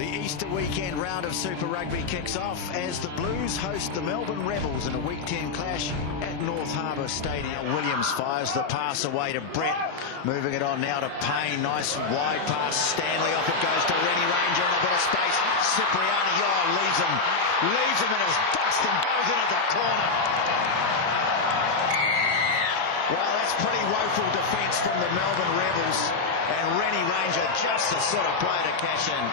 The Easter weekend round of Super Rugby kicks off as the Blues host the Melbourne Rebels in a Week 10 clash at North Harbour Stadium. Williams fires the pass away to Brett, moving it on now to Payne. Nice wide pass, Stanley, off it goes to Rennie Ranger in a bit of space. Cipriani, leaves him in his dust and goes in at the corner. Well, that's pretty woeful defence from the Melbourne Rebels, and Rennie Ranger just the sort of player to cash in.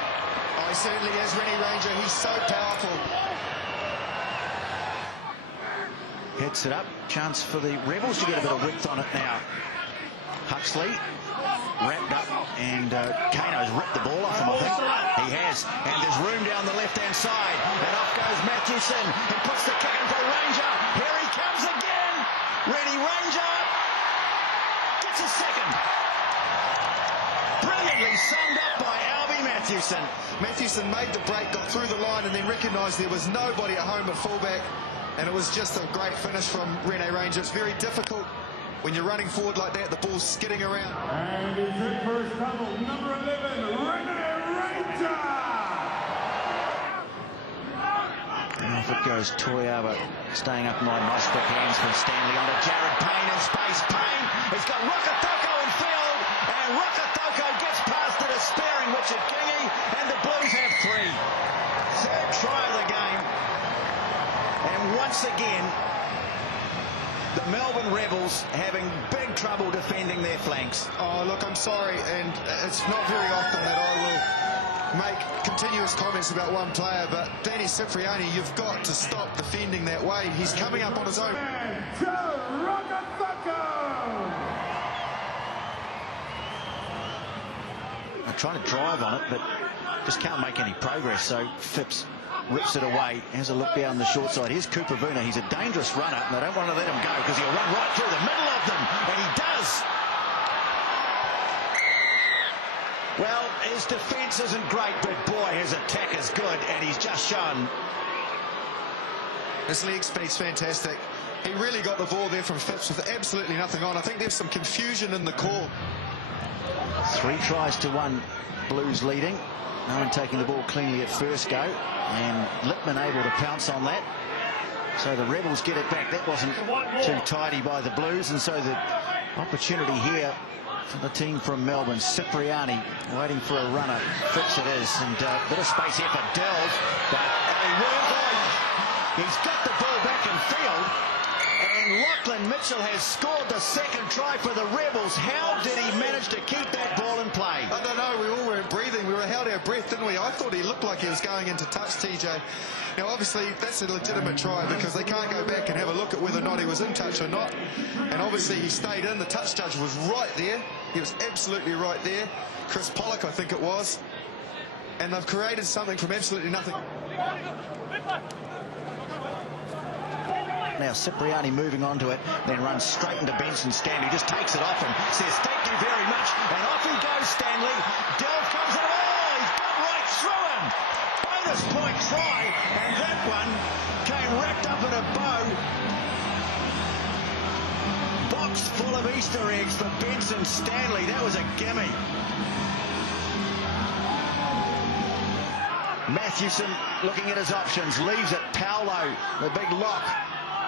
Oh, he certainly is, Rennie Ranger. He's so powerful. Hits it up. Chance for the Rebels to get a bit of width on it now. Huxley wrapped up, and Kano's ripped the ball off him, I think. He has. And there's room down the left-hand side. And off goes Mathewson. He puts the kick in for Ranger. Here he comes again. Rennie Ranger gets a second. Brilliantly summed up by Albie Mathewson. Mathewson made the break, got through the line, and then recognised there was nobody at home at fullback. And it was just a great finish from Rennie Ranger. It's very difficult when you're running forward like that, the ball's skidding around. And he's in for his trouble, number 11, Rennie Ranger! And off it goes Toyava, staying up my nice thick hands from Stanley onto Jared Payne in space. Payne, he's got Rukatoko in field, and Rukatoko gets past the despairing Richard Kingy, and the Blues have three. Third try of the game. And once again, the Melbourne Rebels having big trouble defending their flanks. Oh, look, I'm sorry, and it's not very often that I will make continuous comments about one player, but Danny Cipriani, you've got to stop defending that way. He's coming up on his own. I'm trying to drive on it, but just can't make any progress, so Phipps rips it away, has a look down the short side. Here's Cooper Vuna. He's a dangerous runner, and they don't want to let him go because he'll run right through the middle of them, and he does. Well, his defence isn't great, but boy, his attack is good, and he's just shown. His leg speed's fantastic. He really got the ball there from Phipps with absolutely nothing on. I think there's some confusion in the call. 3 tries to 1, Blues leading. No one taking the ball cleanly at first go, and Lippman able to pounce on that. So the Rebels get it back. That wasn't too tidy by the Blues, and so the opportunity here for the team from Melbourne. Cipriani waiting for a runner. Phipps it is, and a bit of space here for Delve, but he's got the ball back in field. And Lachlan Mitchell has scored the second try for the Rebels. How did he manage to keep that ball in play? I don't know. We all weren't breathing. We were held our breath, didn't we? I thought he looked like he was going into touch, TJ. Now, obviously, that's a legitimate try because they can't go back and have a look at whether or not he was in touch or not. And obviously, he stayed in. The touch judge was right there. He was absolutely right there. Chris Pollock, I think it was. And they've created something from absolutely nothing. Now Cipriani moving onto it, then runs straight into Benson. Stanley just takes it off him, says thank you very much, and off he goes Stanley. Delve comes in, he's got right through him. Bonus point try, and that one came wrapped up in a bow. Box full of Easter eggs for Benson Stanley. That was a gimme. Mathewson looking at his options, leaves it. Paolo, the big lock.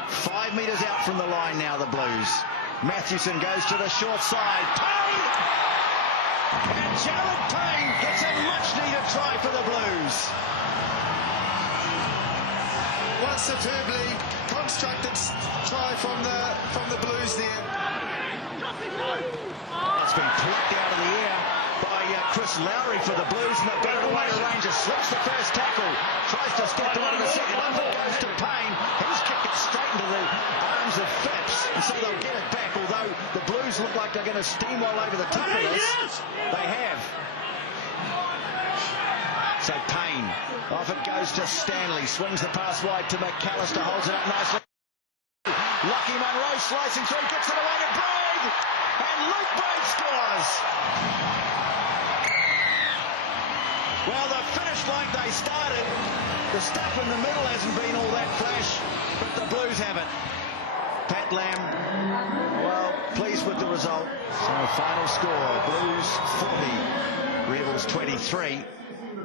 5 metres out from the line now, the Blues. Mathewson goes to the short side. Payne! And Jared Payne gets a much-needed try for the Blues. One superbly constructed try from the Blues there. It's been plucked out of the air by Chris Lowry for the Blues, and they've got it away to Ranger. Slips the first tackle, tries to step the one in the second. Up it goes to Payne. He's kicked it straight into the arms of Phipps, and so they'll get it back, although the Blues look like they're going to steamroll over the top of this. They have. So Payne, off it goes to Stanley, swings the pass wide to McAllister, holds it up nicely. Lucky Monroe slicing through, gets it away to Braid, and Luke Braid scores. Well, they've finished like they started. The stuff in the middle hasn't been all that flash, but the Blues have it. Pat Lam, well, pleased with the result. So final score, Blues 40, Rebels 23.